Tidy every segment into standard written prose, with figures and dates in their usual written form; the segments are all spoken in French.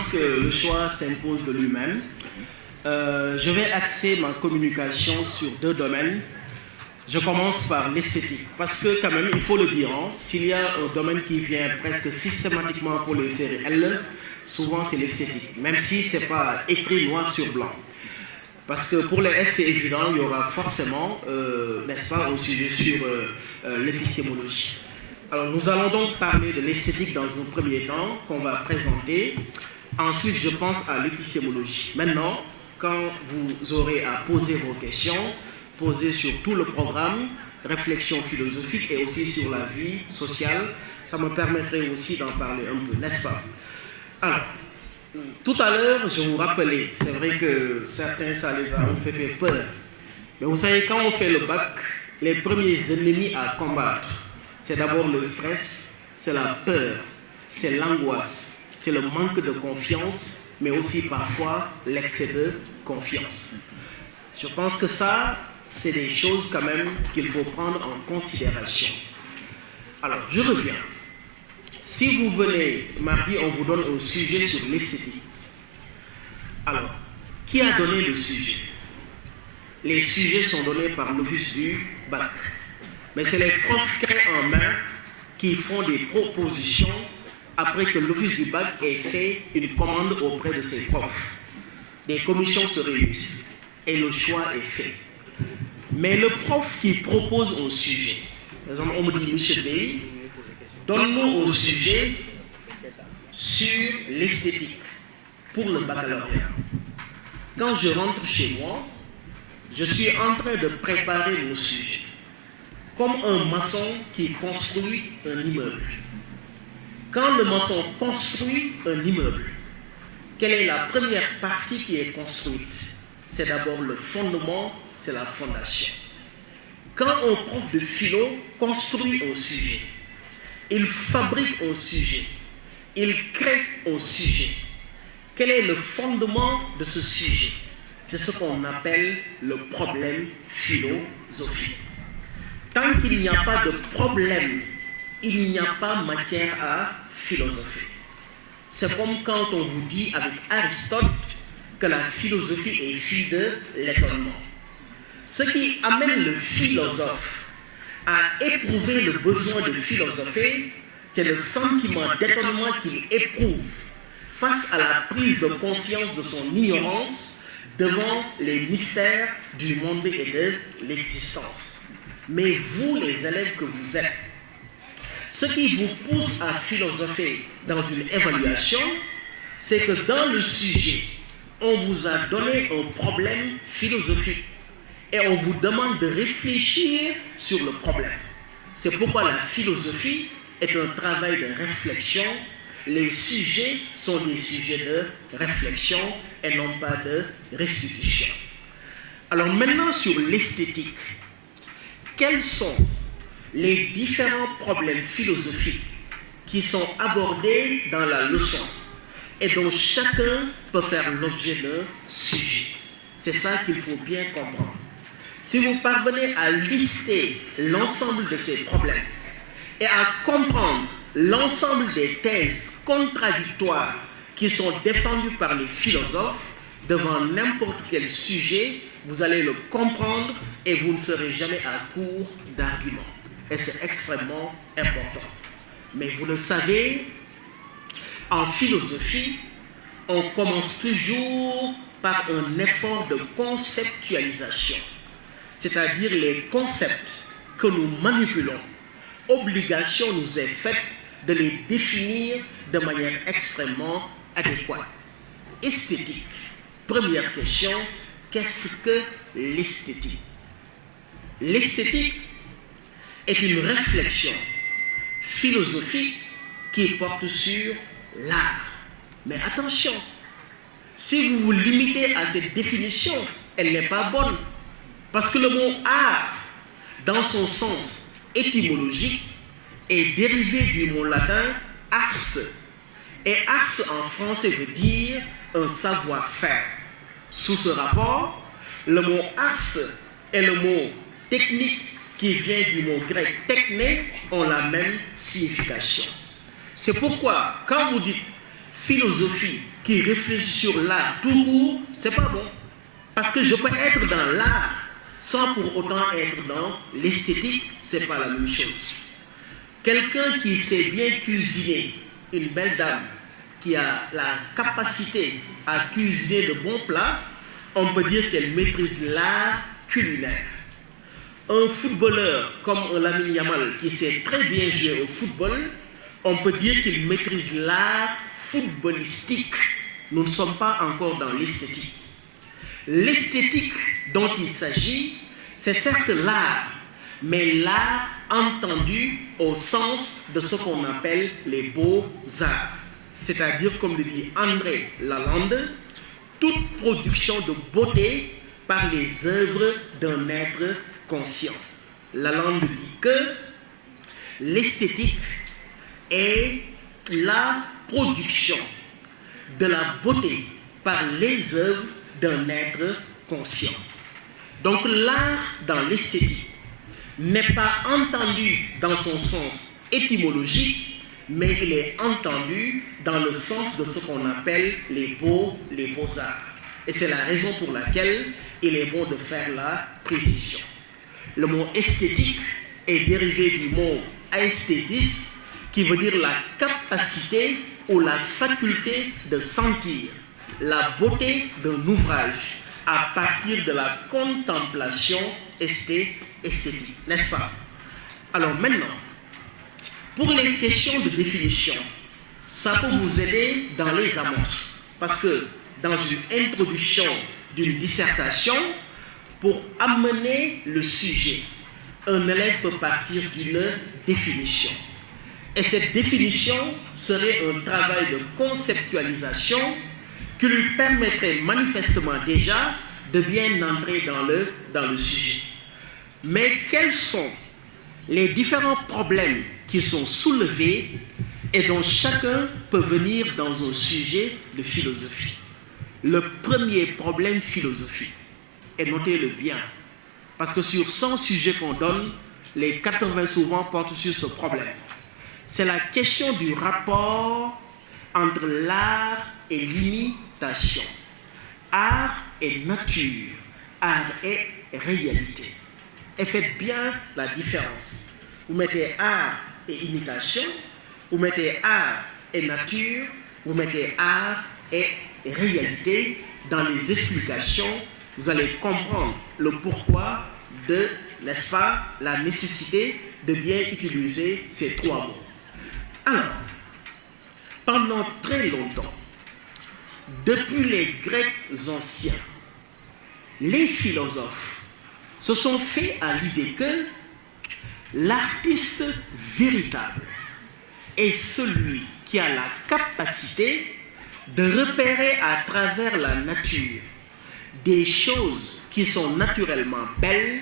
pense que le choix s'impose de lui-même. Je vais axer ma communication sur deux domaines. Je commence par l'esthétique, parce que quand même, il faut le dire, hein, s'il y a un domaine qui vient presque systématiquement pour les séries L, souvent c'est l'esthétique, même si ce n'est pas écrit noir sur blanc. Parce que pour les S, c'est évident, il y aura forcément, n'est-ce pas, un sujet sur l'épistémologie. Alors nous allons donc parler de l'esthétique dans un premier temps, qu'on va présenter. Ensuite, je pense à l'épistémologie. Maintenant, quand vous aurez à poser vos questions, poser sur tout le programme, réflexion philosophique et aussi sur la vie sociale, ça me permettrait aussi d'en parler un peu, n'est-ce pas? Alors, tout à l'heure, je vous rappelais, c'est vrai que certains, ça les a fait peur. Mais vous savez, quand on fait le bac, les premiers ennemis à combattre, c'est d'abord le stress, c'est la peur, c'est l'angoisse, c'est le manque de confiance, mais aussi parfois l'excès de confiance. Je pense que ça, c'est des choses quand même qu'il faut prendre en considération. Alors, je reviens. Si vous venez mardi, on vous donne un sujet sur l'esthétique. Alors, qui a donné le sujet? Les sujets sont donnés par l'office du bac. Mais c'est les profs clés en main qui font des propositions après que l'office du bac ait fait une commande auprès de ses profs. Des commissions se réunissent et le choix est fait. Mais le prof qui propose un sujet, par exemple, on me dit, Monsieur B, donne-nous un sujet sur l'esthétique pour le baccalauréat. Quand je rentre chez moi, je suis en train de préparer mon sujet, comme un maçon qui construit un immeuble. Quand le maçon construit un immeuble, quelle est la première partie qui est construite? C'est d'abord le fondement, c'est la fondation. Quand un prof de philo construit un sujet, il fabrique un sujet, il crée un sujet. Quel est le fondement de ce sujet? C'est ce qu'on appelle le problème philosophique. Tant qu'il n'y a pas de problème, il n'y a pas matière à philosopher. C'est comme quand on vous dit avec Aristote que la philosophie est fille de l'étonnement. Ce qui amène le philosophe à éprouver le besoin de philosopher, c'est le sentiment d'étonnement qu'il éprouve face à la prise de conscience de son ignorance devant les mystères du monde et de l'existence. Mais vous, les élèves que vous êtes, ce qui vous pousse à philosopher dans une évaluation, c'est que dans le sujet, on vous a donné un problème philosophique et on vous demande de réfléchir sur le problème. C'est pourquoi la philosophie est un travail de réflexion. Les sujets sont des sujets de réflexion et non pas de restitution. Alors maintenant sur l'esthétique, quels sont les différents problèmes philosophiques qui sont abordés dans la leçon et dont chacun peut faire l'objet d'un sujet? C'est ça qu'il faut bien comprendre. Si vous parvenez à lister l'ensemble de ces problèmes et à comprendre l'ensemble des thèses contradictoires qui sont défendues par les philosophes devant n'importe quel sujet, vous allez le comprendre et vous ne serez jamais à court d'arguments. Et c'est extrêmement important. Mais vous le savez, en philosophie, on commence toujours par un effort de conceptualisation. C'est-à-dire les concepts que nous manipulons. Obligation nous est faite de les définir de manière extrêmement adéquate. Esthétique. Première question, qu'est-ce que l'esthétique? L'esthétique est une réflexion philosophique qui porte sur l'art. Mais attention, si vous vous limitez à cette définition, elle n'est pas bonne. Parce que le mot art, dans son sens étymologique, est dérivé du mot latin ars. Et ars en français veut dire un savoir-faire. Sous ce rapport, le mot ars et le mot technique qui vient du mot grec techné ont la même signification. C'est pourquoi, quand vous dites philosophie qui réfléchit sur l'art tout court, c'est pas bon. Parce que je peux être dans l'art sans pour autant être dans l'esthétique, c'est pas la même chose. Quelqu'un qui sait bien cuisiner, une belle dame qui a la capacité à cuisiner de bons plats, on peut dire qu'elle maîtrise l'art culinaire. Un footballeur comme un Lamine Yamal qui sait très bien jouer au football, on peut dire qu'il maîtrise l'art footballistique. Nous ne sommes pas encore dans l'esthétique. L'esthétique dont il s'agit, c'est certes l'art, mais l'art entendu au sens de ce qu'on appelle les beaux-arts. C'est-à-dire, comme le dit André Lalande, toute production de beauté par les œuvres d'un être conscient. Lalande dit que l'esthétique est la production de la beauté par les œuvres d'un être conscient. Donc l'art dans l'esthétique n'est pas entendu dans son sens étymologique, mais il est entendu dans le sens de ce qu'on appelle les beaux-arts. Et c'est la raison pour laquelle il est bon de faire la précision. Le mot esthétique est dérivé du mot aesthésis, qui veut dire la capacité ou la faculté de sentir la beauté d'un ouvrage à partir de la contemplation esthétique, n'est-ce pas? Alors maintenant, pour les questions de définition, ça peut vous aider dans les annonces, parce que dans une introduction d'une dissertation, pour amener le sujet, un élève peut partir d'une définition. Et cette définition serait un travail de conceptualisation qui lui permettrait manifestement déjà de bien entrer dans le sujet. Mais quels sont les différents problèmes qui sont soulevés et dont chacun peut venir dans un sujet de philosophie? Le premier problème philosophique, et notez-le bien, parce que sur 100 sujets qu'on donne, les 80 souvent portent sur ce problème. C'est la question du rapport entre l'art et l'imitation, art et nature, art et réalité. Et faites bien la différence. Vous mettez art et imitation, vous mettez art et nature, vous mettez art et réalité. Dans les explications, vous allez comprendre le pourquoi de, n'est-ce pas, la nécessité de bien utiliser ces trois mots. Alors, pendant très longtemps, depuis les Grecs anciens, les philosophes se sont fait à l'idée que l'artiste véritable est celui qui a la capacité de repérer à travers la nature des choses qui sont naturellement belles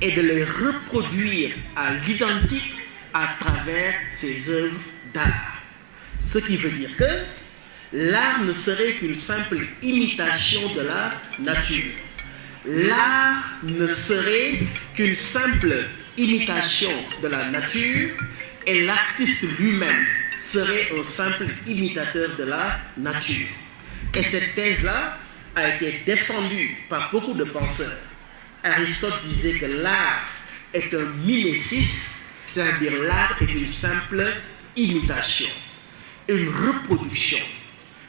et de les reproduire à l'identique à travers ses œuvres d'art. Ce qui veut dire que l'art ne serait qu'une simple imitation de la nature. L'art ne serait qu'une simple imitation de la nature et l'artiste lui-même serait un simple imitateur de la nature. Et cette thèse-là a été défendue par beaucoup de penseurs. Aristote disait que l'art est un mimesis, c'est-à-dire l'art est une simple imitation, une reproduction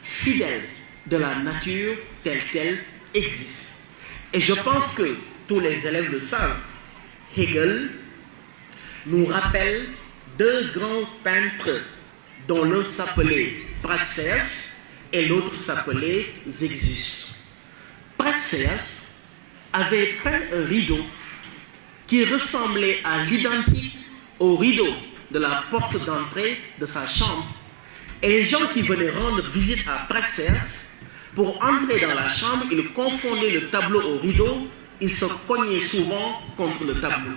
fidèle de la nature telle qu'elle existe. Et je pense que tous les élèves le savent. Hegel nous rappelle deux grands peintres dont l'un s'appelait Praxéas et l'autre s'appelait Zexus. Praxéas avait peint un rideau qui ressemblait à l'identique au rideau de la porte d'entrée de sa chambre. Et les gens qui venaient rendre visite à Praxéas, pour entrer dans la chambre, ils confondaient le tableau au rideau, ils se cognaient souvent contre le tableau.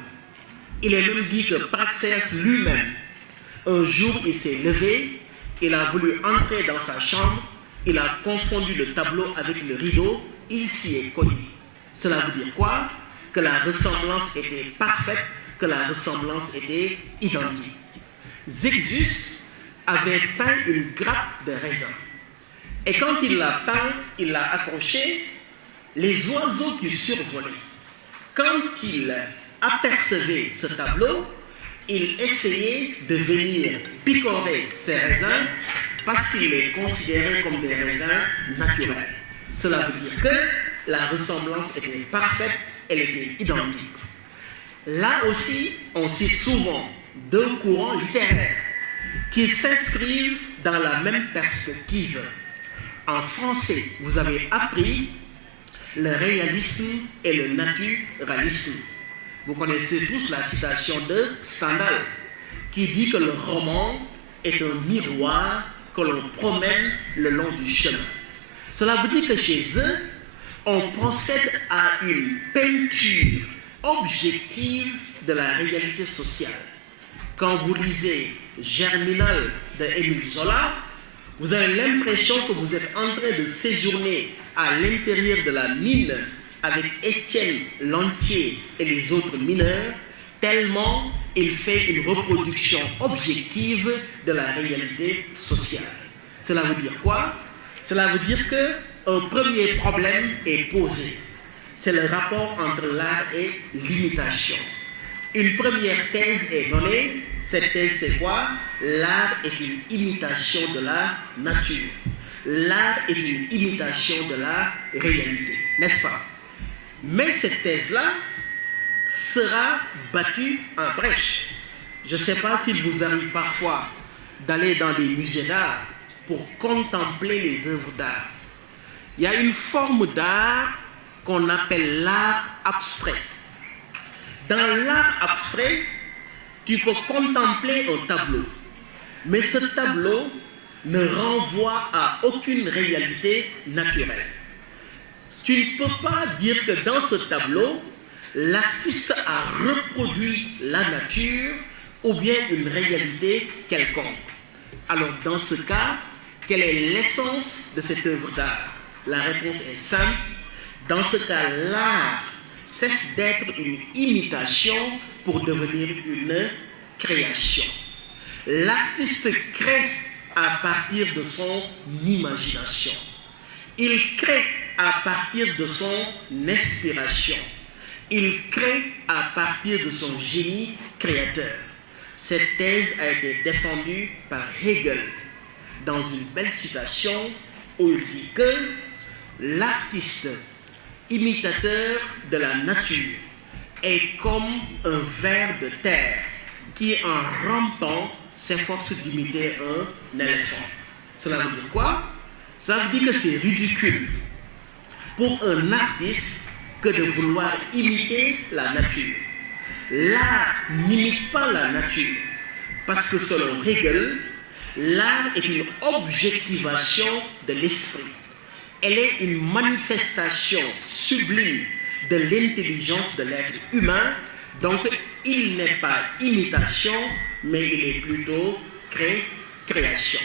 Il est même dit que Praxéas lui-même, un jour il s'est levé, il a voulu entrer dans sa chambre, il a confondu le tableau avec le rideau, il s'y est cogné. Cela veut dire quoi? Que la ressemblance était parfaite, que la ressemblance était identique. Zexus avait peint une grappe de raisin. Et quand il l'a peint, il l'a accroché, les oiseaux qui survolaient, quand il apercevait ce tableau, il essayait de venir picorer ces raisins parce qu'il les considérait comme des raisins naturels. Cela veut dire que la ressemblance était parfaite, elle était identique. Là aussi, on cite souvent deux courants littéraires qui s'inscrivent dans la même perspective. En français, vous avez appris le réalisme et le naturalisme. Vous connaissez tous la citation de Stendhal qui dit que le roman est un miroir que l'on promène le long du chemin. Cela veut dire que chez eux, on procède à une peinture objective de la réalité sociale. Quand vous lisez Germinal de Émile Zola, vous avez l'impression que vous êtes en train de séjourner à l'intérieur de la mine avec Étienne Lantier et les autres mineurs, tellement il fait une reproduction objective de la réalité sociale. Cela veut dire quoi? Cela veut dire qu'un premier problème est posé. C'est le rapport entre l'art et l'imitation. Une première thèse est donnée. Cette thèse, c'est quoi? L'art est une imitation de la nature. L'art est une imitation de la réalité, n'est-ce pas? Mais cette thèse-là sera battue en brèche. Je ne sais pas s'il vous arrive parfois d'aller dans des musées d'art pour contempler les œuvres d'art. Il y a une forme d'art qu'on appelle l'art abstrait. Dans l'art abstrait, tu peux contempler un tableau, mais ce tableau ne renvoie à aucune réalité naturelle. Tu ne peux pas dire que dans ce tableau, l'artiste a reproduit la nature ou bien une réalité quelconque. Alors dans ce cas, quelle est l'essence de cette œuvre d'art? La réponse est simple. Dans ce cas, l'art cesse d'être une imitation pour devenir une création. L'artiste crée à partir de son imagination. Il crée à partir de son inspiration. Il crée à partir de son génie créateur. Cette thèse a été défendue par Hegel dans une belle citation où il dit que l'artiste imitateur de la nature est comme un ver de terre qui, en rampant, s'efforce d'imiter un éléphant. Cela veut dire quoi? Ça veut dire que c'est ridicule pour un artiste que de vouloir imiter la nature. L'art n'imite pas la nature, parce que selon Hegel, l'art est une objectivation de l'esprit. Elle est une manifestation sublime de l'intelligence de l'être humain, donc il n'est pas imitation, mais il est plutôt création.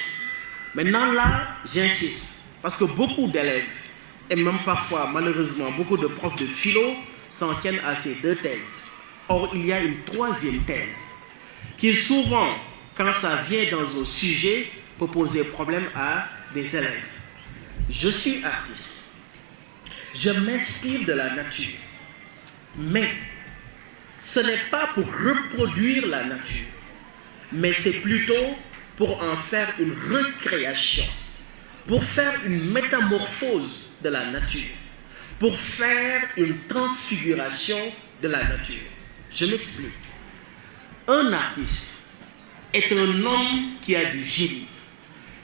Maintenant là, j'insiste, parce que beaucoup d'élèves, et même parfois, malheureusement, beaucoup de profs de philo s'en tiennent à ces deux thèses. Or, il y a une troisième thèse, qui souvent, quand ça vient dans un sujet, peut poser problème à des élèves. Je suis artiste, je m'inspire de la nature, mais ce n'est pas pour reproduire la nature, mais c'est plutôt pour en faire une recréation, pour faire une métamorphose de la nature, pour faire une transfiguration de la nature. Je m'explique. Un artiste est un homme qui a du génie.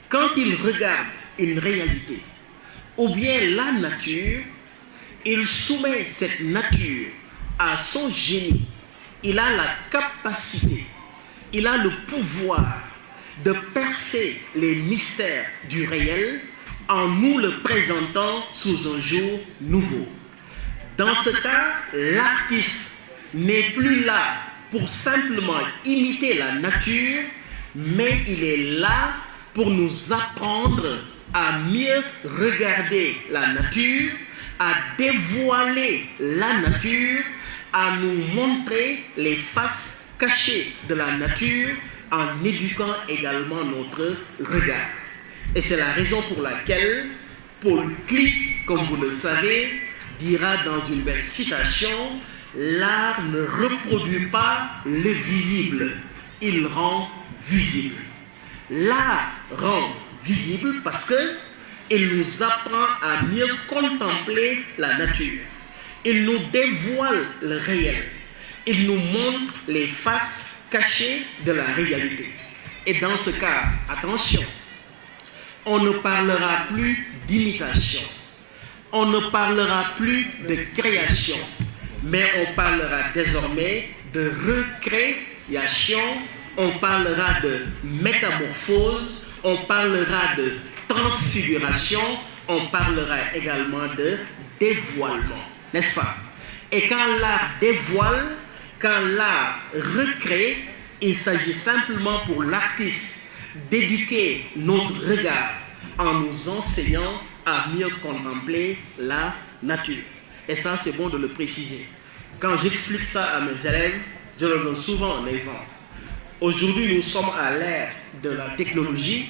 Quand il regarde une réalité, ou bien la nature, il soumet cette nature à son génie. Il a la capacité, il a le pouvoir de percer les mystères du réel en nous le présentant sous un jour nouveau. Dans ce cas, l'artiste n'est plus là pour simplement imiter la nature, mais il est là pour nous apprendre à mieux regarder la nature, à dévoiler la nature, à nous montrer les faces cachées de la nature, en éduquant également notre regard. Et c'est la raison pour laquelle Paul Klee, comme vous le savez, dira dans une belle citation, l'art ne reproduit pas le visible, il rend visible. L'art rend visible parce qu'il nous apprend à mieux contempler la nature. Il nous dévoile le réel. Il nous montre les faces cachées de la réalité. Et dans ce cas, attention, on ne parlera plus d'imitation. On ne parlera plus de création, mais on parlera désormais de recréation, on parlera de métamorphose, on parlera de transfiguration, on parlera également de dévoilement, n'est-ce pas? Et quand l'art dévoile, quand l'art recrée, il s'agit simplement pour l'artiste d'éduquer notre regard en nous enseignant à mieux contempler la nature. Et ça, c'est bon de le préciser. Quand j'explique ça à mes élèves, je leur donne souvent un exemple. Aujourd'hui, nous sommes à l'ère de la technologie.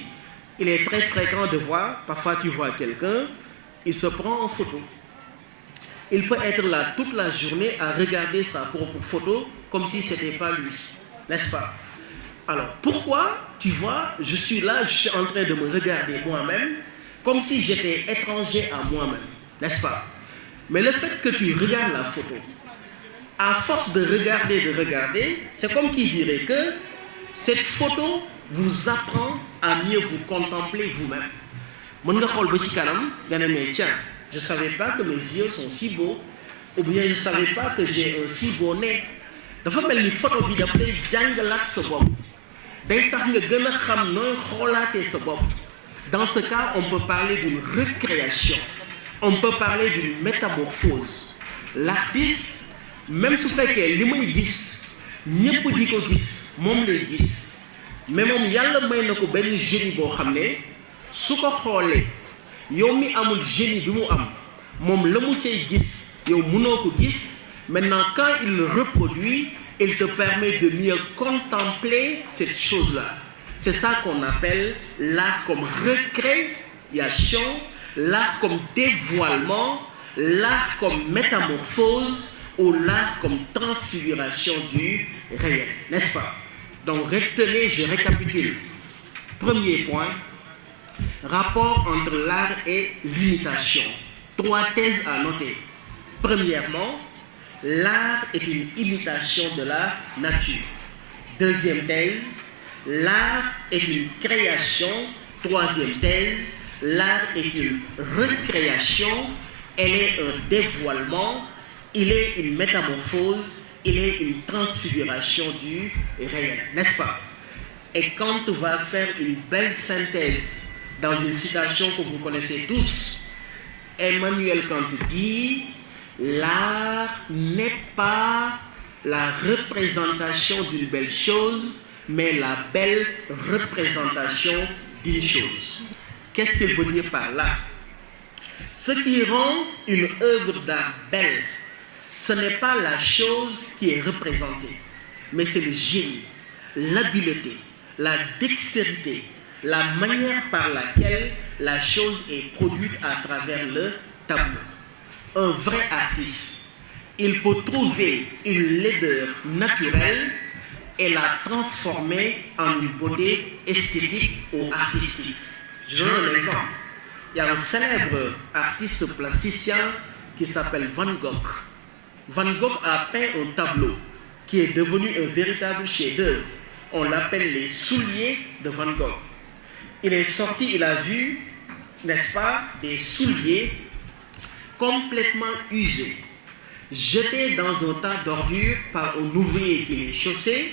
Il est très fréquent de voir, parfois tu vois quelqu'un, il se prend en photo. Il peut être là toute la journée à regarder sa propre photo comme si ce n'était pas lui, n'est-ce pas? Alors, pourquoi, tu vois, je suis là, je suis en train de me regarder moi-même, comme si j'étais étranger à moi-même, n'est-ce pas? Mais le fait que tu regardes la photo, à force de regarder, c'est comme qui dirait que cette photo vous apprend à mieux vous contempler vous-même. Je ne savais pas que mes yeux sont si beaux, ou bien je ne savais pas que j'ai un si beau nez. Dafa mel ni photo bi daf lay jàngalaat sa bopp day tax nga gën a xam nooy xoolaatee sa bopp. Dans ce cas, on peut parler d'une recréation, on peut parler d'une métamorphose. L'artiste, même su fekkee li muy gis ñëpp di ko gis moom lay gis, mais moom yàlla may na ko benn génie boo xam ne su ko xoolee yow mi amul génie bi mu am moom la mu cay gis yow mënoo ko gis. Maintenant, quand il le reproduit, il te permet de mieux contempler cette chose-là. C'est ça qu'on appelle l'art comme recréation, l'art comme dévoilement, l'art comme métamorphose ou l'art comme transfiguration du réel, n'est-ce pas? Donc retenez, je récapitule. Premier point, rapport entre l'art et l'imitation. 3 thèses à noter. Premièrement, l'art est une imitation de la nature. Deuxième thèse, l'art est une création. Troisième thèse, l'art est une recréation. Elle est un dévoilement. Il est une métamorphose. Il est une transfiguration du réel, n'est-ce pas? Et Kant va faire une belle synthèse dans une citation que vous connaissez tous. Emmanuel Kant dit: l'art n'est pas la représentation d'une belle chose, mais la belle représentation d'une chose. Qu'est-ce qu'il veut dire par là? Ce qui rend une œuvre d'art belle, ce n'est pas la chose qui est représentée, mais c'est le génie, l'habileté, la dextérité, la manière par laquelle la chose est produite à travers le tableau. Un vrai artiste, il peut trouver une laideur naturelle et la transformer en une beauté esthétique ou artistique. Je donne un exemple. Il y a un célèbre artiste plasticien qui s'appelle Van Gogh. Van Gogh a peint un tableau qui est devenu un véritable chef-d'œuvre. On l'appelle les souliers de Van Gogh. Il est sorti, il a vu, n'est-ce pas, des souliers complètement usés, jetés dans un tas d'ordures par un ouvrier qui les chaussait.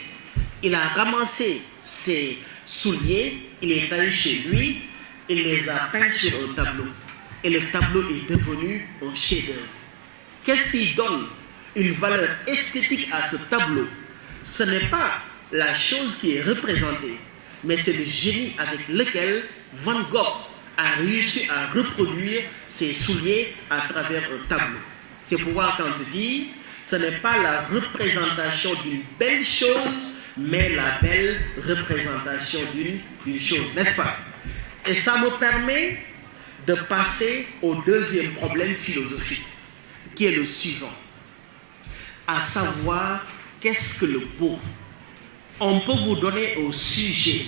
Il a ramassé ces souliers, il est allé chez lui, il les a peints sur un tableau. Et le tableau est devenu un chef-d'œuvre. Qu'est-ce qui donne une valeur esthétique à ce tableau? Ce n'est pas la chose qui est représentée, mais c'est le génie avec lequel Van Gogh a réussi à reproduire ses souliers à travers un tableau. C'est pourquoi quand on dit, ce n'est pas la représentation d'une belle chose, mais la belle représentation d'une chose, n'est-ce pas? Et ça me permet de passer au deuxième problème philosophique, qui est le suivant, à savoir, qu'est-ce que le beau? On peut vous donner un sujet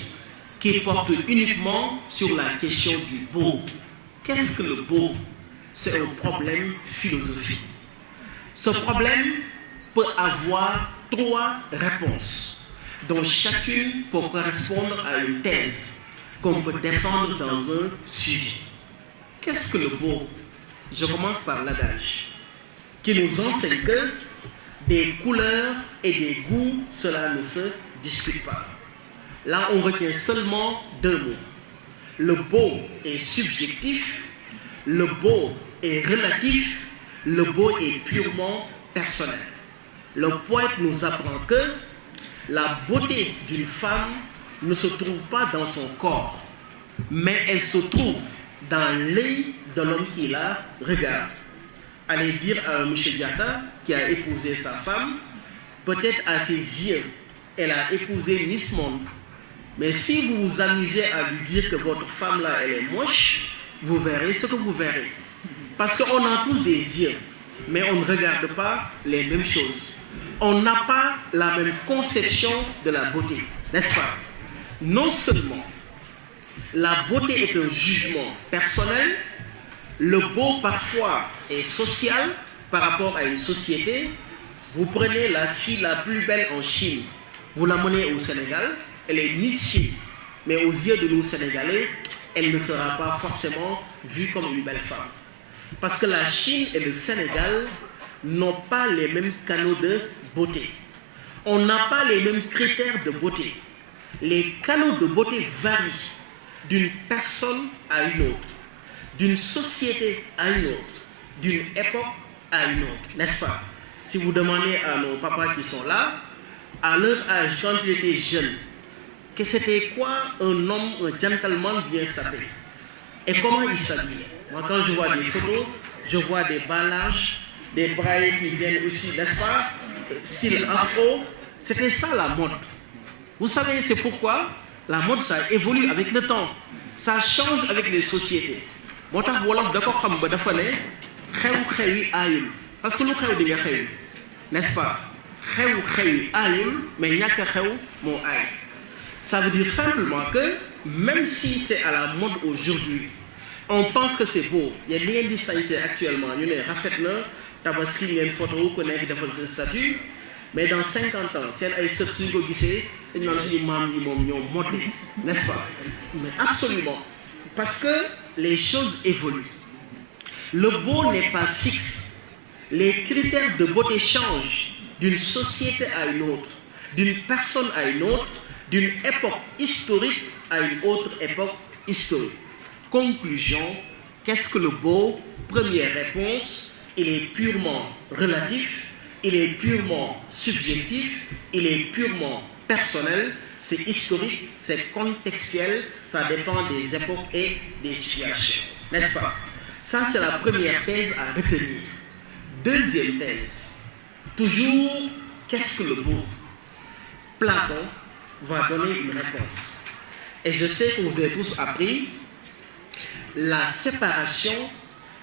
qui porte uniquement sur la question du beau. Qu'est-ce que le beau? C'est un problème philosophique. Ce problème peut avoir 3 réponses, dont chacune peut correspondre à une thèse qu'on peut défendre dans un sujet. Qu'est-ce que le beau? Je commence par l'adage qui nous enseigne que des couleurs et des goûts, cela ne se discute pas. Là, on retient seulement 2 mots. Le beau est subjectif, le beau est relatif, le beau est purement personnel. Le poète nous apprend que la beauté d'une femme ne se trouve pas dans son corps, mais elle se trouve dans l'œil de l'homme qui la regarde. Allez dire à M. Diatta, qui a épousé sa femme, peut-être à ses yeux, elle a épousé Miss Monde. Mais si vous vous amusez à lui dire que votre femme là, elle est moche, vous verrez ce que vous verrez. Parce qu'on a tous des yeux, mais on ne regarde pas les mêmes choses. On n'a pas la même conception de la beauté, n'est-ce pas? Non seulement la beauté est un jugement personnel, le beau parfois est social par rapport à une société. Vous prenez la fille la plus belle en Chine, vous l'amenez au Sénégal, elle est Miss Chine, mais aux yeux de nous Sénégalais, elle ne sera pas forcément vue comme une belle femme. Parce que la Chine et le Sénégal n'ont pas les mêmes canaux de beauté. On n'a pas les mêmes critères de beauté. Les canaux de beauté varient d'une personne à une autre, d'une société à une autre, d'une époque à une autre, n'est-ce pas? Si vous demandez à nos papas qui sont là, à leur âge, quand ils étaient jeunes, que c'était quoi un homme, un gentleman bien sapé? Et comment il s'habillait? Moi, quand je vois des photos, je vois des ballages, des brailles qui viennent aussi, n'est-ce pas? Style afro, c'était ça la mode. Vous savez, c'est pourquoi la mode, ça évolue avec le temps. Ça change avec les sociétés. Moo tax wolof da ko xam ba dafa ne xew-xew yi aayul parce que lu xew di nga xew, n'est-ce pas? Xew-xew yi aayul mais ñàkk a xew moo aay. Ça veut dire simplement que même si c'est à la mode aujourd'hui, on pense que c'est beau. Il y a li ngeen di sañse actuellement ñu ne rafet na tabaski ngeen photo ku nekk defal sa statut, mais dans 50 ans seen ay sët suñu ko gisee dañu naan suñu maam yi moom ñoo modé, n'est-ce pas? Mais absolument, parce que les choses évoluent. Le beau n'est pas fixe. Les critères de beauté changent d'une société à une autre, d'une personne à une autre, d'une époque historique à une autre époque historique. Conclusion, qu'est-ce que le beau? Première réponse, il est purement relatif, il est purement subjectif, il est purement personnel, c'est historique, c'est contextuel, ça dépend des époques et des situations, n'est-ce pas? Ça, c'est la première thèse à retenir. Deuxième thèse, toujours, qu'est-ce que le beau? Platon va donner une réponse. Et je sais que vous avez tous appris la séparation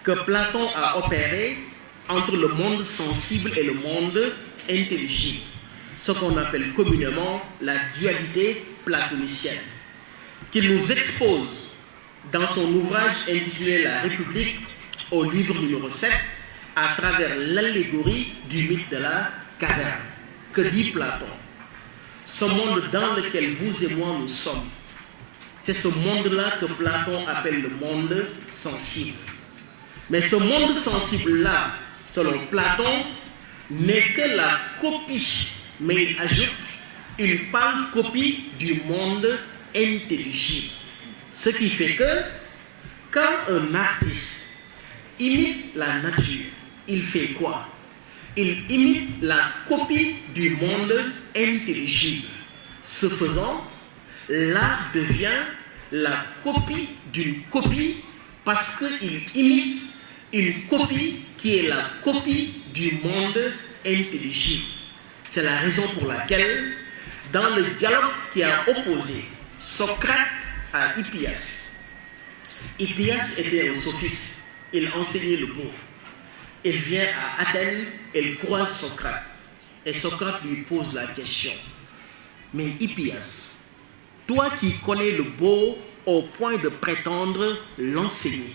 que Platon a opérée entre le monde sensible et le monde intelligible, ce qu'on appelle communément la dualité platonicienne, qu'il nous expose dans son ouvrage intitulé La République, au livre numéro 7, à travers l'allégorie du mythe de la caverne. Que dit Platon? Ce monde dans lequel vous et moi nous sommes, c'est ce monde-là que Platon appelle le monde sensible. Mais ce monde sensible-là, selon Platon, n'est que la copie, mais il ajoute une pâle copie du monde intelligible. Ce qui fait que quand un artiste imite la nature, il fait quoi? Il imite la copie du monde intelligible. Ce faisant, l'art devient la copie d'une copie parce qu'il imite une copie qui est la copie du monde intelligible. C'est la raison pour laquelle, dans le dialogue qui a opposé Socrate à Hippias, Hippias était un sophiste, il enseignait le beau. Il vient à Athènes, il croise Socrate. Et Socrate lui pose la question. Mais Hippias, toi qui connais le beau au point de prétendre l'enseigner,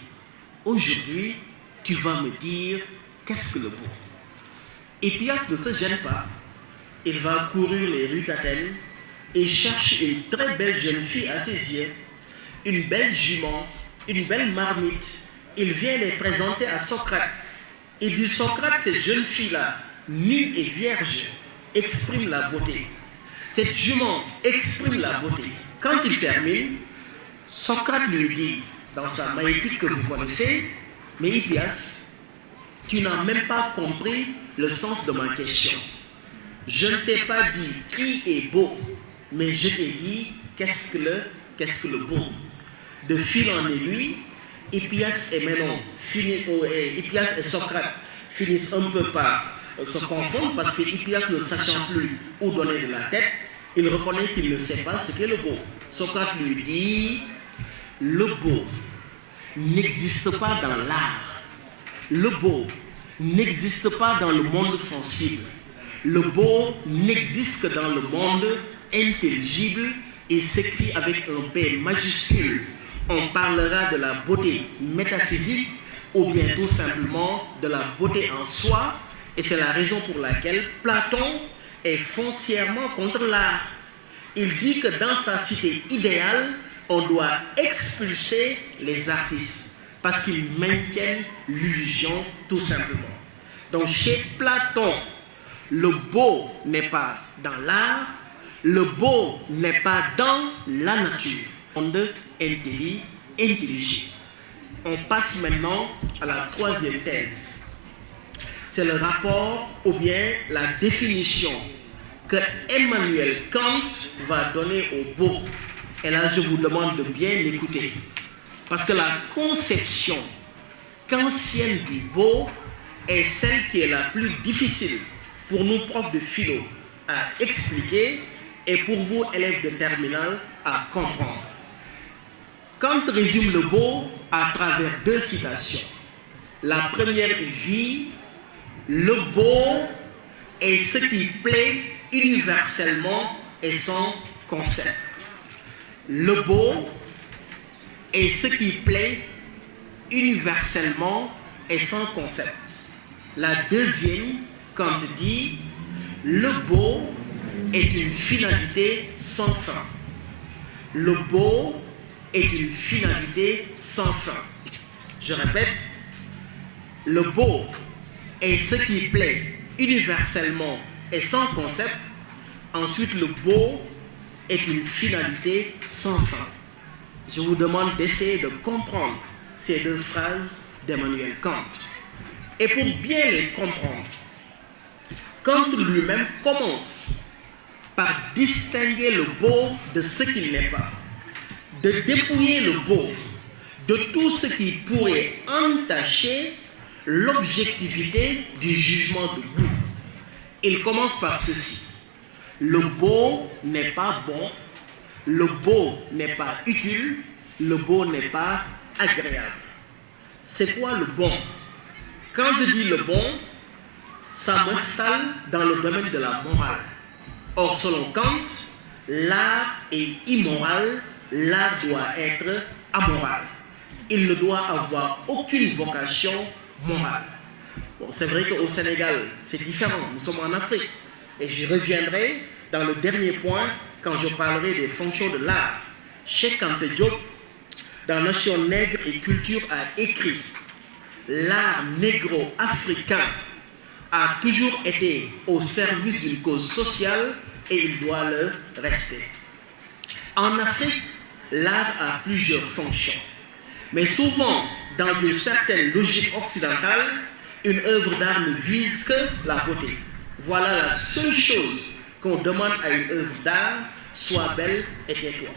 aujourd'hui, tu vas me dire qu'est-ce que le beau? Hippias ne se gêne pas. Il va courir les rues d'Athènes et cherche une très belle jeune fille à ses yeux, une belle jument, une belle marmite. Il vient les présenter à Socrate. Il dit, Socrate, cette jeune fille-là, nue et vierge, exprime la beauté. Cette jument exprime la beauté. Quand il termine, Socrate lui dit, dans sa maïeutique que vous connaissez, mais Hippias, tu n'as même pas compris le sens de ma question. Je ne t'ai pas dit qui est beau, mais je t'ai dit qu'est-ce que le beau. De fil en aiguille, Hippias et Ménon, Hippias et Socrate finissent un peu par se confondre parce que Hippias ne sachant plus où donner de la tête, il reconnaît qu'il ne sait pas ce qu'est le beau. Socrate lui dit, le beau n'existe pas dans l'art. Le beau n'existe pas dans le monde sensible. Le beau n'existe que dans le monde intelligible et s'écrit avec un P majuscule. On parlera de la beauté métaphysique ou bien tout simplement de la beauté en soi. Et c'est la raison pour laquelle Platon est foncièrement contre l'art. Il dit que dans sa cité idéale, on doit expulser les artistes parce qu'ils maintiennent l'illusion tout simplement. Donc chez Platon, le beau n'est pas dans l'art, le beau n'est pas dans la nature. Monde intelligible. On passe maintenant à la troisième thèse. C'est le rapport ou bien la définition que Emmanuel Kant va donner au beau. Et là, je vous demande de bien l'écouter. Parce que la conception kantienne du beau est celle qui est la plus difficile pour nous, profs de philo, à expliquer et pour vous, élèves de terminale, à comprendre. Kant résume le beau à travers deux citations. La première, il dit « Le beau est ce qui plaît universellement et sans concept. » Le beau est ce qui plaît universellement et sans concept. La deuxième, Kant dit, le beau est une finalité sans fin. Le beau est une finalité sans fin. Je répète, le beau est ce qui plaît universellement et sans concept. Ensuite, le beau est une finalité sans fin. Je vous demande d'essayer de comprendre ces deux phrases d'Emmanuel Kant. Et pour bien les comprendre, Kant lui-même commence par distinguer le beau de ce qu'il n'est pas, de dépouiller le beau de tout ce qui pourrait entacher l'objectivité du jugement de goût. Il commence par ceci. Le beau n'est pas bon, le beau n'est pas utile, le beau n'est pas agréable. C'est quoi le bon? Quand je dis le bon, ça m'installe dans le domaine de la morale. Or, selon Kant, l'art est immoral, l'art doit être amoral. Il ne doit avoir aucune vocation morale. Bon, c'est vrai qu'au Sénégal, c'est différent, nous sommes en Afrique. Et j'y reviendrai dans le dernier point quand je parlerai des fonctions de l'art. Cheikh Anta Diop, dans Nation nègre et culture, a écrit « L'art négro-africain a toujours été au service d'une cause sociale et il doit le rester. » En Afrique, l'art a plusieurs fonctions. Mais souvent, dans une certaine logique occidentale, une œuvre d'art ne vise que la beauté. Voilà la seule chose qu'on demande à une œuvre d'art, sois belle et tais-toi.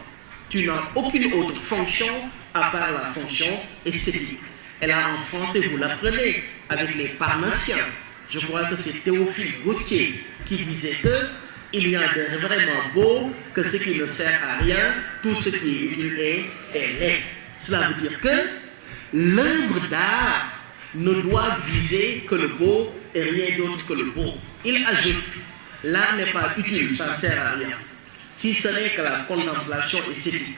Tu n'as aucune autre fonction à part la fonction esthétique. Et là, en français, vous l'apprenez avec les Parnassiens. Je crois que c'est Théophile Gautier qui disait que il n'y a de vraiment beau que ce qui ne sert à rien, tout ce qui est utile est laid. Cela veut dire que l'œuvre d'art ne doit viser que le beau et rien d'autre que le beau. Il ajoute, l'art n'est pas utile, ça ne sert à rien, si ce n'est que la contemplation esthétique.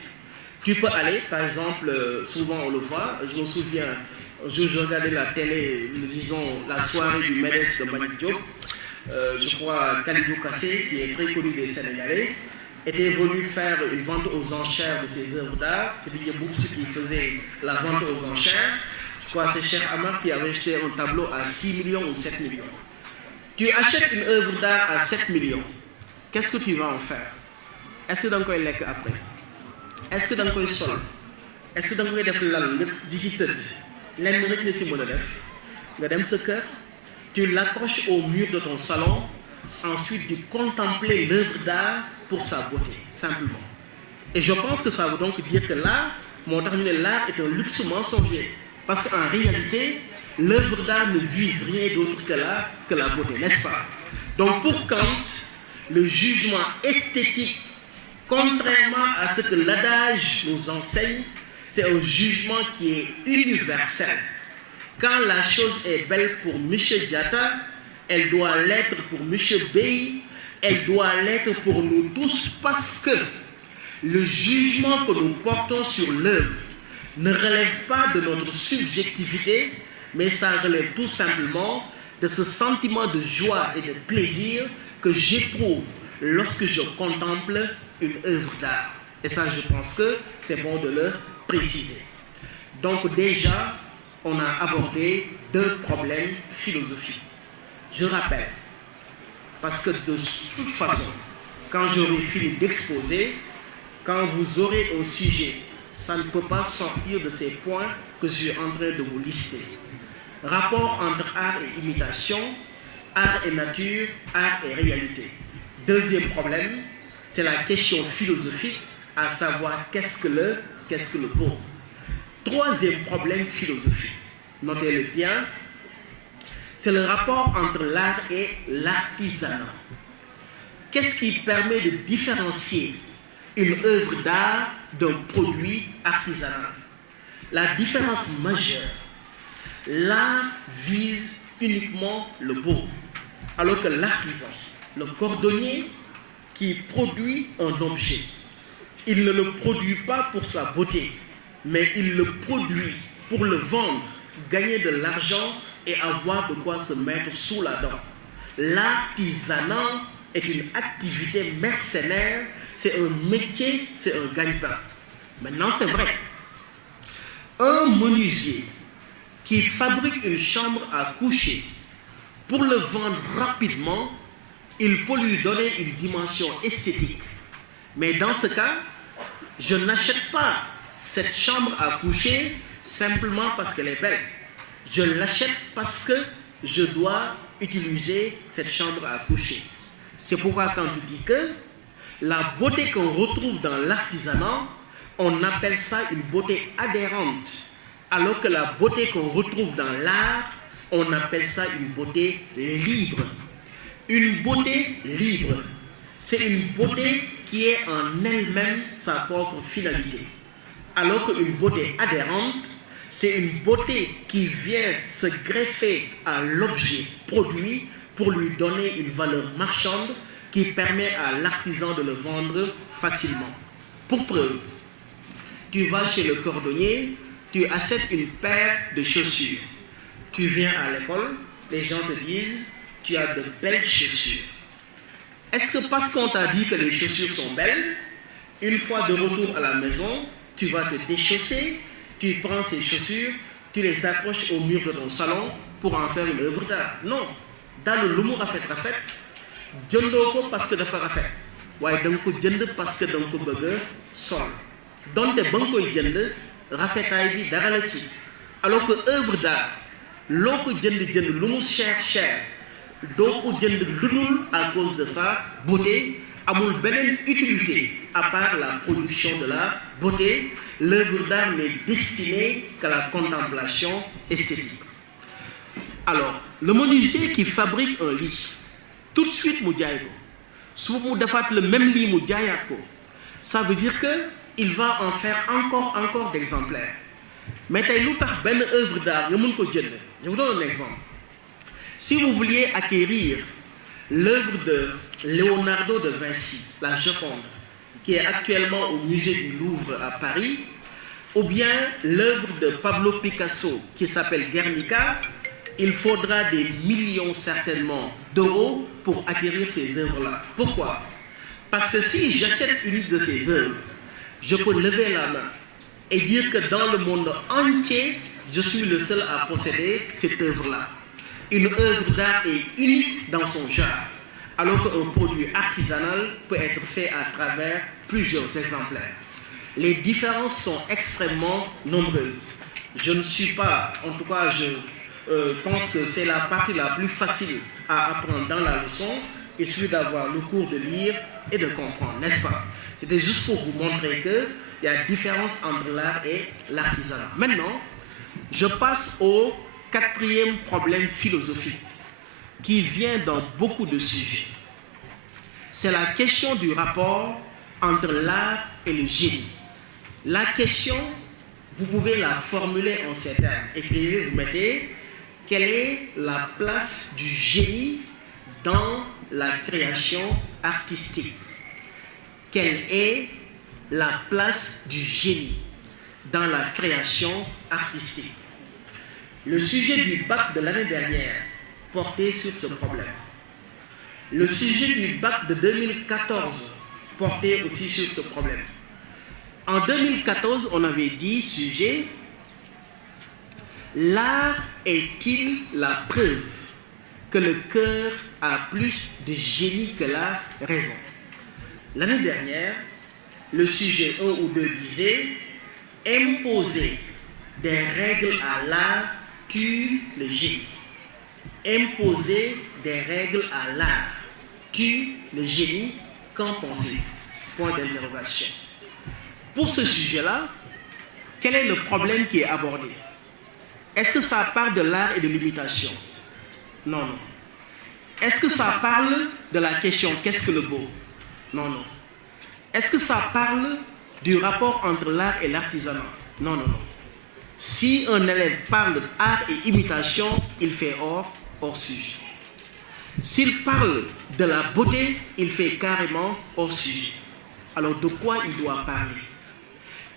Tu peux aller, par exemple, souvent on le voit, je me souviens, un jour je regardais la télé, disons la soirée du MEDES de Mbagnick Diop, je crois Khalidou Kassé, qui est très connu des Sénégalais, était venu faire une vente aux enchères de ses œuvres d'art. C'est Didier Boups qui faisait la vente aux enchères. Je crois que c'est Cheikh Amar qui avait acheté un tableau à 6 millions ou 7 millions. Tu achètes une œuvre d'art à 7 millions. Qu'est-ce que tu vas en faire? Est-ce que tu vas le après? Est-ce que tu vas le sol? Est-ce que tu vas faire le digital? Tu l'accroches au mur de ton salon. Ensuite, tu contempler l'œuvre d'art pour sa beauté, simplement. Et je pense que ça veut donc dire que l'art est un luxe mensonger. Parce qu'en réalité, l'œuvre d'art ne vise rien d'autre que la beauté, n'est-ce pas? Donc pour Kant, le jugement esthétique, contrairement à ce que l'adage nous enseigne, c'est un jugement qui est universel. Quand la chose est belle pour M. Diatta, elle doit l'être pour M. Bey, elle doit l'être pour nous tous, parce que le jugement que nous portons sur l'œuvre ne relève pas de notre subjectivité, mais ça relève tout simplement de ce sentiment de joie et de plaisir que j'éprouve lorsque je contemple une œuvre d'art. Et ça, je pense que c'est bon de le préciser. Donc déjà, on a abordé deux problèmes philosophiques. Je rappelle, parce que de toute façon, quand j'aurai fini d'exposer, quand vous aurez un sujet, ça ne peut pas sortir de ces points que je suis en train de vous lister. Rapport entre art et imitation, art et nature, art et réalité. Deuxième problème, c'est la question philosophique, à savoir qu'est-ce que le beau. Troisième problème philosophique, notez-le bien, c'est le rapport entre l'art et l'artisanat. Qu'est-ce qui permet de différencier une œuvre d'art d'un produit artisanal? La différence majeure, l'art vise uniquement le beau, alors que l'artisan, le cordonnier qui produit un objet, il ne le produit pas pour sa beauté, mais il le produit pour le vendre, gagner de l'argent et avoir de quoi se mettre sous la dent. L'artisanat est une activité mercenaire, c'est un métier, c'est un gagne-pain. Maintenant, c'est vrai. Un menuisier qui fabrique une chambre à coucher pour le vendre rapidement, il peut lui donner une dimension esthétique. Mais dans ce cas, je n'achète pas cette chambre à coucher simplement parce qu'elle est belle. Je l'achète parce que je dois utiliser cette chambre à coucher. C'est pourquoi quand tu dis que la beauté qu'on retrouve dans l'artisanat, on appelle ça une beauté adhérente. Alors que la beauté qu'on retrouve dans l'art, on appelle ça une beauté libre. Une beauté libre, c'est une beauté qui est en elle-même sa propre finalité. Alors qu'une beauté adhérente, c'est une beauté qui vient se greffer à l'objet produit pour lui donner une valeur marchande qui permet à l'artisan de le vendre facilement. Pour preuve, tu vas chez le cordonnier, tu achètes une paire de chaussures. Tu viens à l'école, les gens te disent, tu as de belles chaussures. Est-ce que parce qu'on t'a dit que les chaussures sont belles, une fois de retour à la maison, tu vas te déchausser, tu prends ces chaussures, tu les accroches au mur de ton salon pour en faire une œuvre d'art? Non. Dans le lumu rafet, jëndoo ko parce que dafa rafet, waaye da nga ko jënd parce que da nga ko bëgg sol. Donte ba nga koy jënd rafetaay bi dara la ci. Alors que œuvre d'art, loo ko jënd lu mu cher doo ko jënd lu dul à cause de sa beauté, amul beneen utilité à part la production de la beauté. L'œuvre d'art n'est destinée qu'à la contemplation esthétique. Alors, le menuisier qui fabrique un lit, tout de suite mu jaay ko su mu defaat le même lit mu jaayaat ko, ça veut dire que il va en faire encore d'exemplaires. Mais tey lu tax benn œuvre d'art nga mën ko jënd. Je vous donne un exemple. Si vous vouliez acquérir l'œuvre de Leonardo de Vinci, la Joconde, qui est actuellement au musée du Louvre à Paris, ou bien l'œuvre de Pablo Picasso qui s'appelle Guernica, il faudra des millions certainement d'euros pour acquérir ces œuvres-là. Pourquoi? Parce que si j'achète une de ces œuvres, je peux lever la main et dire que dans le monde entier, je suis le seul à posséder cette œuvre-là. Une œuvre d'art est unique dans son genre, alors qu'un produit artisanal peut être fait à travers plusieurs exemplaires. Les différences sont extrêmement nombreuses. Je ne suis pas, en tout cas, je pense que c'est la partie la plus facile à apprendre dans la leçon. Il suffit d'avoir le cours de lire et de comprendre, n'est-ce pas? C'était juste pour vous montrer qu'il y a différence entre l'art et l'artisanat. Maintenant, je passe au quatrième problème philosophique qui vient dans beaucoup de sujets. C'est la question du rapport entre l'art et le génie. La question, vous pouvez la formuler en ces termes. Écrivez, vous mettez, quelle est la place du génie dans la création artistique? Quelle est la place du génie dans la création artistique? Le sujet du bac de l'année dernière portait sur ce problème. Le sujet du bac de 2014 portait aussi sur ce problème. En 2014, on avait dit sujet, l'art est-il la preuve que le cœur a plus de génie que la raison? L'année dernière, le sujet 1 ou 2 disait, imposer des règles à l'art tue le génie. Imposer des règles à l'art tue le génie. Qu'en pensez-vous? Point d'interrogation. Pour ce sujet-là, quel est le problème qui est abordé? Est-ce que ça parle de l'art et de l'imitation? Non, non. Est-ce que ça parle de la question qu'est-ce que le beau? Non, non. Est-ce que ça parle du rapport entre l'art et l'artisanat? Non, non, non. Si un élève parle d'art et imitation, il fait hors sujet. S'il parle de la beauté, il fait carrément hors sujet. Alors de quoi il doit parler?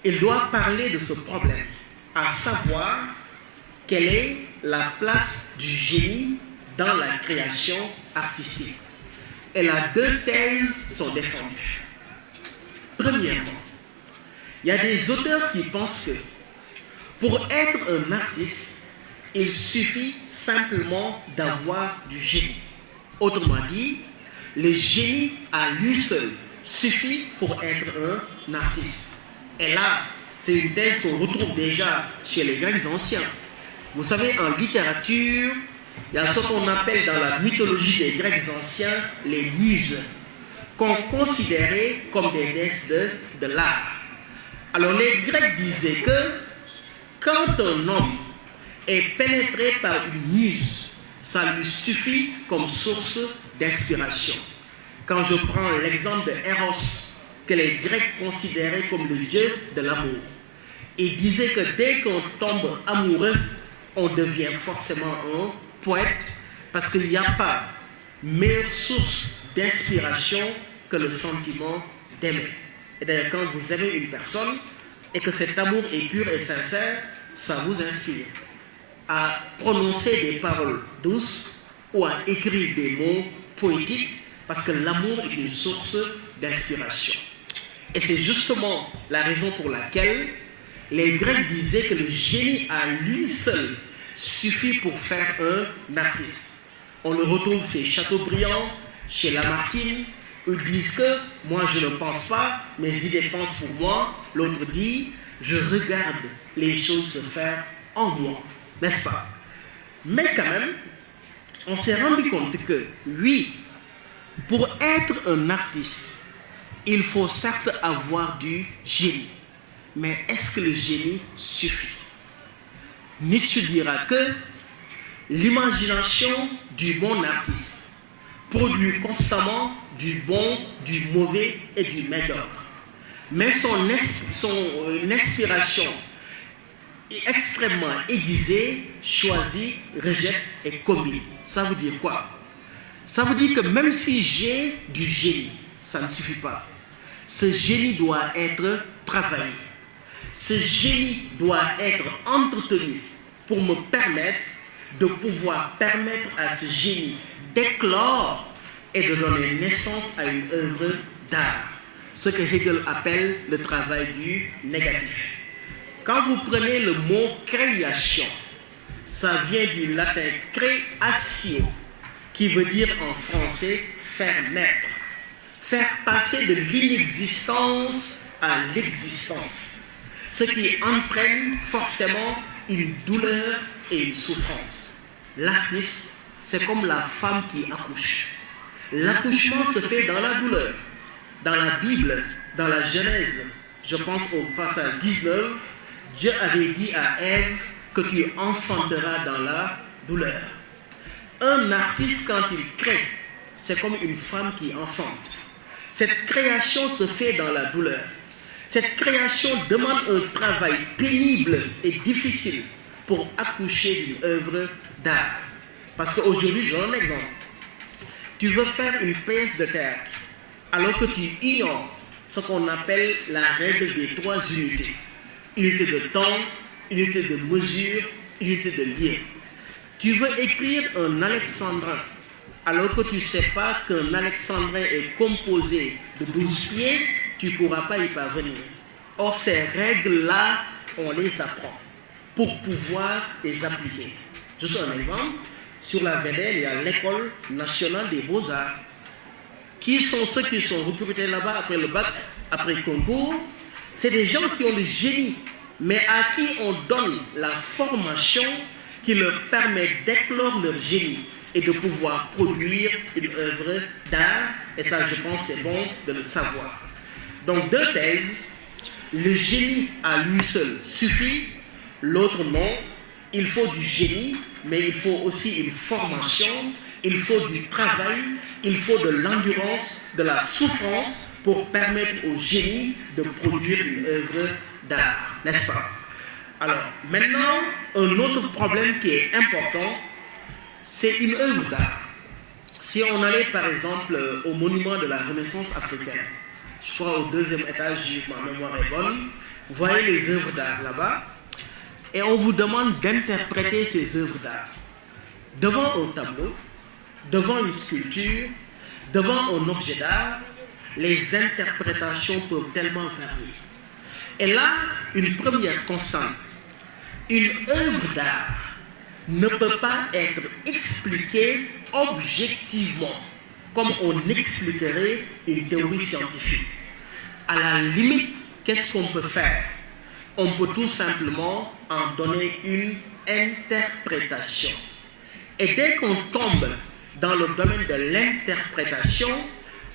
Il doit parler de ce problème, à savoir quelle est la place du génie dans la création artistique. Et là, 2 thèses sont défendues. Premièrement, il y a des auteurs qui pensent que pour être un artiste, il suffit simplement d'avoir du génie. Autrement dit, le génie à lui seul suffit pour être un artiste. Et là, c'est une thèse qu'on retrouve déjà chez les Grecs anciens. Vous savez, en littérature, il y a ce qu'on appelle dans la mythologie des Grecs anciens les muses, qu'on considérait comme des déesses de l'art. Alors les Grecs disaient que quand un homme est pénétré par une muse, ça lui suffit comme source d'inspiration. Quand je prends l'exemple de Eros, que les Grecs considéraient comme le dieu de l'amour, ils disaient que dès qu'on tombe amoureux, on devient forcément un poète, parce qu'il n'y a pas meilleure source d'inspiration que le sentiment d'aimer. Et d'ailleurs, quand vous aimez une personne et que cet amour est pur et sincère, ça vous inspire à prononcer des paroles douces ou à écrire des mots poétiques, parce que l'amour est une source d'inspiration. Et c'est justement la raison pour laquelle les Grecs disaient que le génie à lui seul suffit pour faire un artiste. On le retrouve chez Chateaubriand, chez Lamartine, où ils disent que moi je ne pense pas, mes idées pensent pour moi. L'autre dit, je regarde les choses se faire en moi, n'est-ce pas? Mais quand même, on s'est rendu compte que oui, pour être un artiste, il faut certes avoir du génie. Mais est-ce que le génie suffit? Nietzsche dira que l'imagination du bon artiste produit constamment du bon, du mauvais et du médiocre. mais son inspiration est extrêmement aiguisée, choisie, rejette et combine. Ça veut dire quoi? Ça veut dire que même si j'ai du génie, ça ne suffit pas. Ce génie doit être travaillé. Ce génie doit être entretenu pour me permettre de pouvoir permettre à ce génie d'éclore et de donner naissance à une œuvre d'art. Ce que Hegel appelle le travail du négatif. Quand vous prenez le mot création, ça vient du latin creatio, qui veut dire en français faire naître, faire passer de l'inexistence à l'existence, ce qui entraîne forcément une douleur et une souffrance. L'artiste, c'est comme la femme qui accouche. L'accouchement se fait dans la douleur. Dans la Bible, dans la Genèse, je pense au passage 19, Dieu avait dit à Ève que tu enfanteras dans la douleur. Un artiste, quand il crée, c'est comme une femme qui enfante. Cette création se fait dans la douleur. Cette création demande un travail pénible et difficile pour accoucher d'une œuvre d'art. Parce qu'aujourd'hui, je donne un exemple. Tu veux faire une pièce de théâtre alors que tu ignores ce qu'on appelle la règle des 3 unités. Unité de temps, unité de mesure, unité de lien. Tu veux écrire un alexandrin alors que tu ne sais pas qu'un alexandrin est composé de 12 pieds, tu ne pourras pas y parvenir. Or, ces règles-là, on les apprend pour pouvoir les appliquer. Je donne un exemple. Sur la Védère, il y a l'École nationale des beaux-arts. Qui sont ceux qui sont recrutés là-bas après le bac, après le concours? C'est des gens qui ont le génie, mais à qui on donne la formation qui leur permet d'éclore leur génie et de pouvoir produire une œuvre d'art. Et ça, je pense, c'est bon de le savoir. Donc, 2 thèses. Le génie à lui seul suffit, l'autre non. Il faut du génie, mais il faut aussi une formation, il faut du travail, il faut de l'endurance, de la souffrance pour permettre au génie de produire une œuvre d'art, n'est-ce pas? Alors, maintenant, un autre problème qui est important, c'est une œuvre d'art. Si on allait par exemple au monument de la Renaissance africaine, je crois au 2e étage, ma mémoire est bonne, vous voyez les œuvres d'art là-bas, et on vous demande d'interpréter ces œuvres d'art devant un tableau, devant une sculpture, devant un objet d'art. Les interprétations peuvent tellement varier. Et là, une première constante, une œuvre d'art ne peut pas être expliquée objectivement comme on expliquerait une théorie scientifique. À la limite, qu'est-ce qu'on peut faire? On peut tout simplement en donner une interprétation. Et dès qu'on tombe dans le domaine de l'interprétation,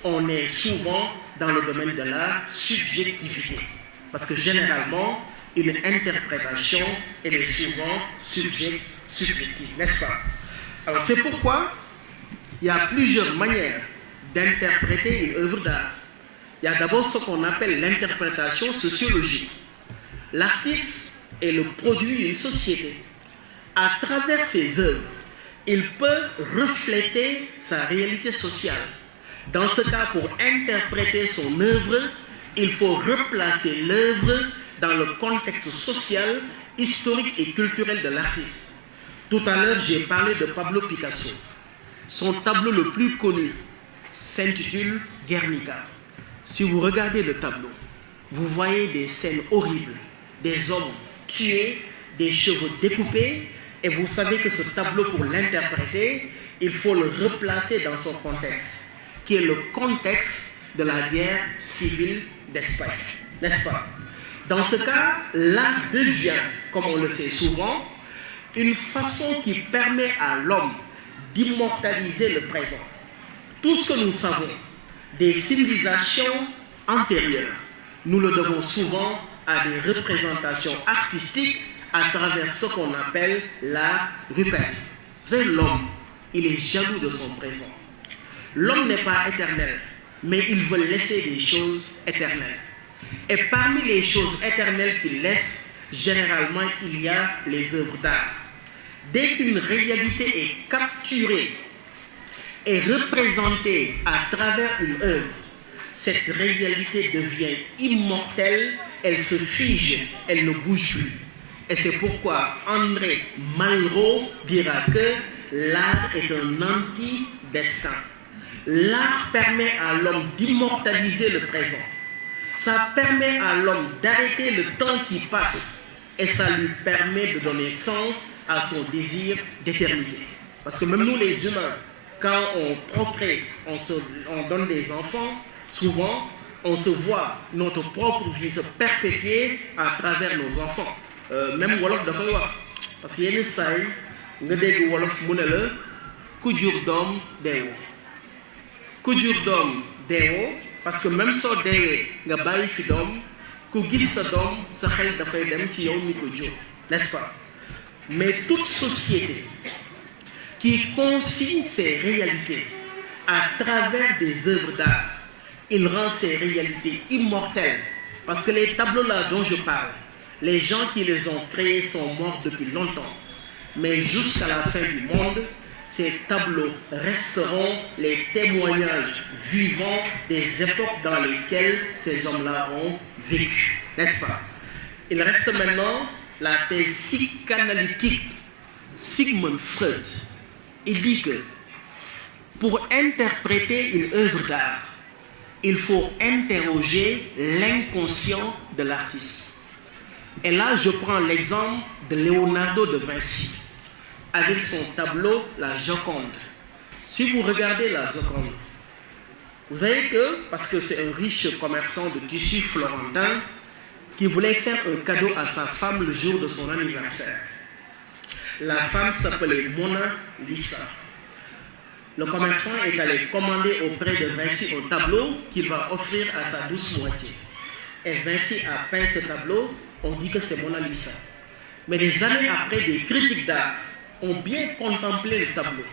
on est souvent dans le domaine de la subjectivité. Parce que généralement, une interprétation, elle est souvent subjective, n'est-ce pas? Alors c'est pourquoi il y a plusieurs manières d'interpréter une œuvre d'art. Il y a d'abord ce qu'on appelle l'interprétation sociologique. L'artiste est le produit d'une société. À travers ses œuvres, il peut refléter sa réalité sociale. Dans ce cas, pour interpréter son œuvre, il faut replacer l'œuvre dans le contexte social, historique et culturel de l'artiste. Tout à l'heure, j'ai parlé de Pablo Picasso. Son tableau le plus connu s'intitule Guernica. Si vous regardez le tableau, vous voyez des scènes horribles, des hommes tués, des cheveux découpés, et vous savez que ce tableau, pour l'interpréter, il faut le replacer dans son contexte, qui est le contexte de la guerre civile d'Espagne, n'est-ce pas? Dans ce cas, l'art devient, comme on le sait souvent, une façon qui permet à l'homme d'immortaliser le présent. Tout ce que nous savons des civilisations antérieures, nous le devons souvent à des représentations artistiques à travers ce qu'on appelle l'art rupestre. Vous savez, l'homme, il est jaloux de son présent. L'homme n'est pas éternel, mais il veut laisser des choses éternelles. Et parmi les choses éternelles qu'il laisse, généralement, il y a les œuvres d'art. Dès qu'une réalité est capturée et représentée à travers une œuvre, cette réalité devient immortelle, elle se fige, elle ne bouge plus. Et c'est pourquoi André Malraux dira que l'art est un anti-destin. L'art permet à l'homme d'immortaliser le présent. Ça permet à l'homme d'arrêter le temps qui passe et ça lui permet de donner sens à son désir d'éternité. Parce que même nous les humains, quand on procrée, on donne des enfants, souvent on se voit notre propre vie se perpétuer à travers nos enfants. Même wolof da koy wax parce que yenn saa yi nga dégg wolof mu ne la ku jur doom deewoo ku jur doom deewoo parce que même soo deewee nga bàyyi fi doom ku gis sa doom sa xel dafay dem ci yow mi ko jur, n'est-ce pas? Mais toute société qui consigne ses réalités à travers des œuvres d'art, il rend ces réalités immortelles. Parce que les tableaux-là dont je parle, les gens qui les ont créés sont morts depuis longtemps. Mais jusqu'à la fin du monde, ces tableaux resteront les témoignages vivants des époques dans lesquelles ces hommes-là ont vécu, n'est-ce pas? Il reste maintenant la thèse psychanalytique. Sigmund Freud, il dit que pour interpréter une œuvre d'art, il faut interroger l'inconscient de l'artiste. Et là, je prends l'exemple de Léonardo de Vinci, avec son tableau La Joconde. Si vous regardez La Joconde, vous savez que, parce que c'est un riche commerçant de tissus florentin qui voulait faire un cadeau à sa femme le jour de son anniversaire. La femme s'appelait Mona Lisa. Le commerçant est allé commander auprès de Vinci un tableau qu'il va offrir à sa douce moitié. Et Vinci a peint ce tableau, on dit que c'est Mona Lisa. Mais des années après, des critiques d'art ont bien contemplé le tableau,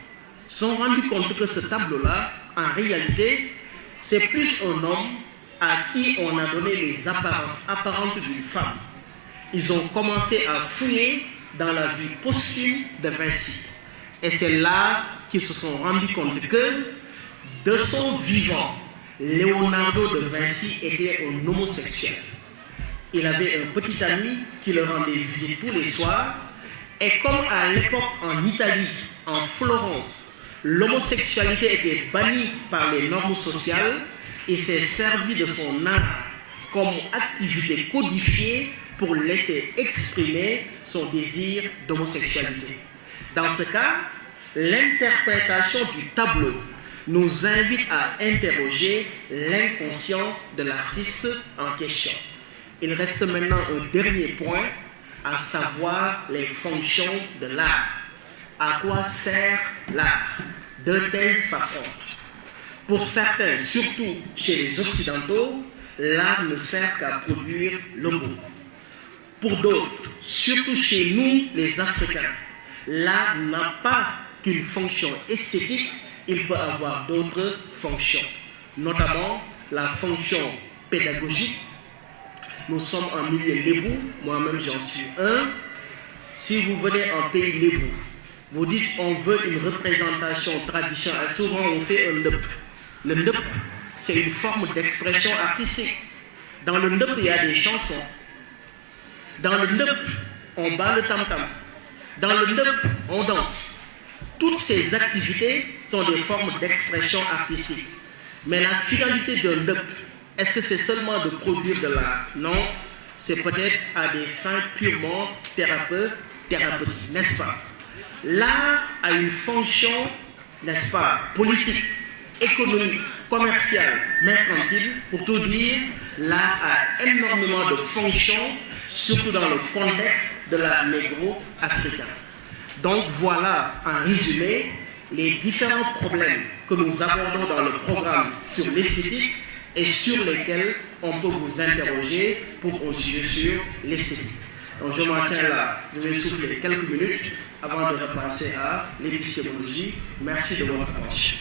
se sont rendus compte que ce tableau-là, en réalité, c'est plus un homme à qui on a donné les apparences apparentes d'une femme. Ils ont commencé à fouiller dans la vie posthume de Vinci. Et c'est là qu'ils se sont rendus compte que, de son vivant, Léonardo de Vinci était un homosexuel. Il avait un petit ami qui le rendait visite tous les soirs. Et comme à l'époque en Italie, en Florence, l'homosexualité était bannie par les normes sociales, il s'est servi de son art comme activité codifiée pour laisser exprimer son désir d'homosexualité. Dans ce cas, l'interprétation du tableau nous invite à interroger l'inconscient de l'artiste en question. Il reste maintenant un dernier point, à savoir les fonctions de l'art. À quoi sert l'art? Deux thèses s'affrontent. Pour certains, surtout chez les Occidentaux, l'art ne sert qu'à produire le beau. Pour d'autres, surtout chez nous, les Africains, l'art n'a pas qu'une fonction esthétique, il peut avoir d'autres fonctions, notamment la fonction pédagogique. Nous sommes en milieu lébou, moi-même j'en suis un. Si vous venez en pays lébou, vous dites on veut une représentation traditionnelle, souvent on fait un ndep. Le ndep, c'est une forme d'expression artistique. Dans le ndep, il y a des chansons. Dans le ndep, on bat le tam-tam. Dans le ndep, on danse. Toutes ces activités sont des formes d'expression artistique. Mais la finalité d'un ndep, est-ce que c'est seulement de produire de l'art? Non, c'est peut-être à des fins purement thérapeutiques, n'est-ce pas? L'art a une fonction, n'est-ce pas, politique, économique, commerciale, mercantile. Pour tout dire, l'art a énormément de fonctions, surtout dans le contexte de la négro-africaine. Donc voilà, en résumé, les différents problèmes que nous abordons dans le programme sur l'esthétique et sur lesquels on peut vous interroger pour un sujet sur l'esthétique. Donc je m'en tiens là, je vais souffler quelques minutes avant de repasser à l'épistémologie. Merci de votre attention.